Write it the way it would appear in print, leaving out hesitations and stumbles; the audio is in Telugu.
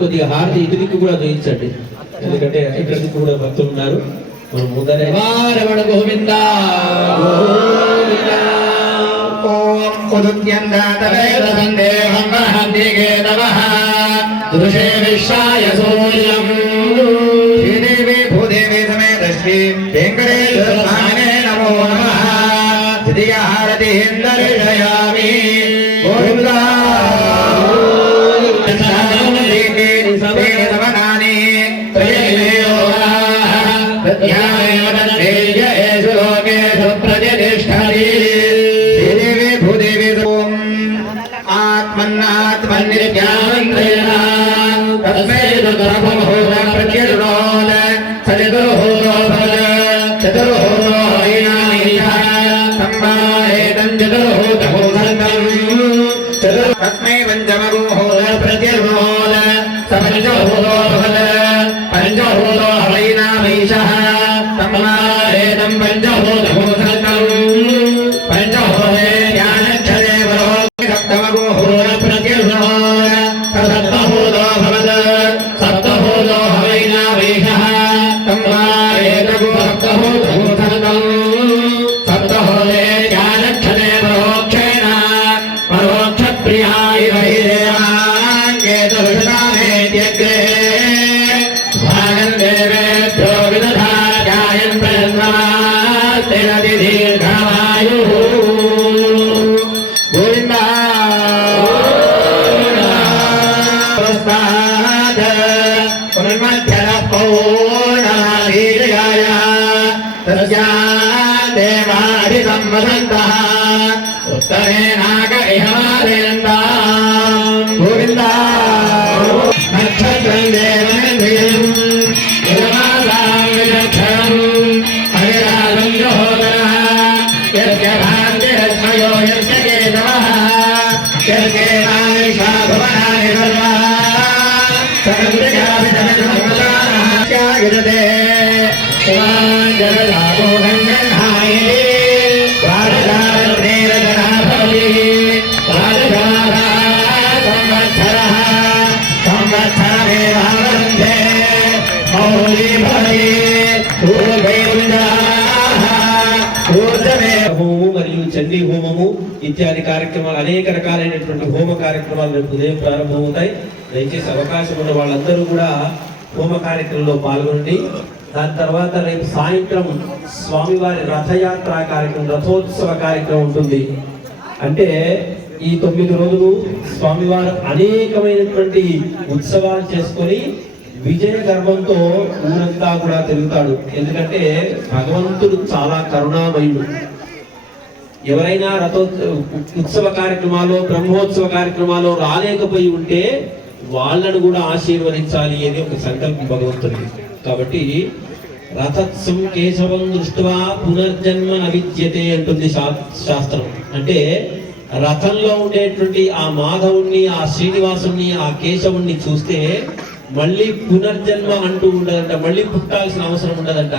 కొద్దిగా హారతి ఇటుదిక్కు కూడా చూపించండి, ఎందుకంటే ఇక్కడ దిక్కు కూడా భక్తులు ఉన్నారు. మనం ముందరే రమణ గోవింద దృశే విశ్వాయ సూర్యం శ్రీదేవి భూదేవి సమేత శ్రీ వెంకటేశ్వర స్వామినే నమో నమః. ద్వితీయ హారతి దర్శయామి. గోవింద तस्मै पंचमगुहोद प्रत्यर्होद सपंचहोदो भवद पंचहोदो हवैनामैषः तम्मारेदं पंचहोदभूतकं पंचहोदे ज्ञानक्षरे वरोक्ति सप्तमगुहोद प्रत्यर्होद सप्तहोदो भवद सप्तहोदो हवैनामैषः तम्मारेदं सप्तहोदभूतकं सप्तहोदे ज्ञानक्षरे वरोक्षेण वरोक्ष प्रियाय वैदेवांगे दुर्षदामेत्यग्रे भागं देवेभ्यो विदधायायन् प्रजन्मस्तेरति दीर्घमायुः. गोविन्द प्रस्ताद पुनर्मध्यः पौर्णमाधीर्याय तस्या देवादिसंवदन्तः उत्तरे नाग इहमादेन्दा. गोविन्द नक्षत्रं देवनेन्द्रियं इदमासां विचक्षणं हरिराजं जोदरः यस्य भाग्यरश्मयो यस्य केतवः यस्य नायिषा भुवनानि सर्वा सकलविदमिदमर्मदानास्यागिरते शिवाञ्जललाभो गङ्गन्हाये హోమము మరియు చండీ హోమము ఇత్యాది కార్యక్రమాలు, అనేక రకాలైనటువంటి హోమ కార్యక్రమాలు రేపు ఉదయం ప్రారంభమవుతాయి. దయచేసి అవకాశం ఉన్న వాళ్ళందరూ కూడా హోమ కార్యక్రమంలో పాల్గొనండి. దాని తర్వాత రేపు సాయంత్రం స్వామివారి రథయాత్ర కార్యక్రమం, రథోత్సవ కార్యక్రమం ఉంటుంది. అంటే ఈ 9 రోజులు స్వామివారు అనేకమైనటువంటి ఉత్సవాలు చేసుకొని విజయ గర్వంతో ఊరంతా కూడా తిరుగుతాడు. ఎందుకంటే భగవంతుడు చాలా కరుణామయుడు. ఎవరైనా ఉత్సవ కార్యక్రమాలు, బ్రహ్మోత్సవ కార్యక్రమాలు రాలేకపోయి ఉంటే వాళ్ళను కూడా ఆశీర్వదించాలి అని ఒక సంకల్పం భగవంతుడికి. కాబట్టి రథత్సం కేశవం దృష్ట్వా పునర్జన్మ నవిద్యతే అంటుంది శాస్త్రం. అంటే రథంలో ఉండేటువంటి ఆ మాధవుణ్ణి, ఆ శ్రీనివాసుని, ఆ కేశవుణ్ణి చూస్తే మళ్ళీ పునర్జన్మ అంటూ ఉండదంట, మళ్ళీ పుట్టాల్సిన అవసరం ఉండదంట.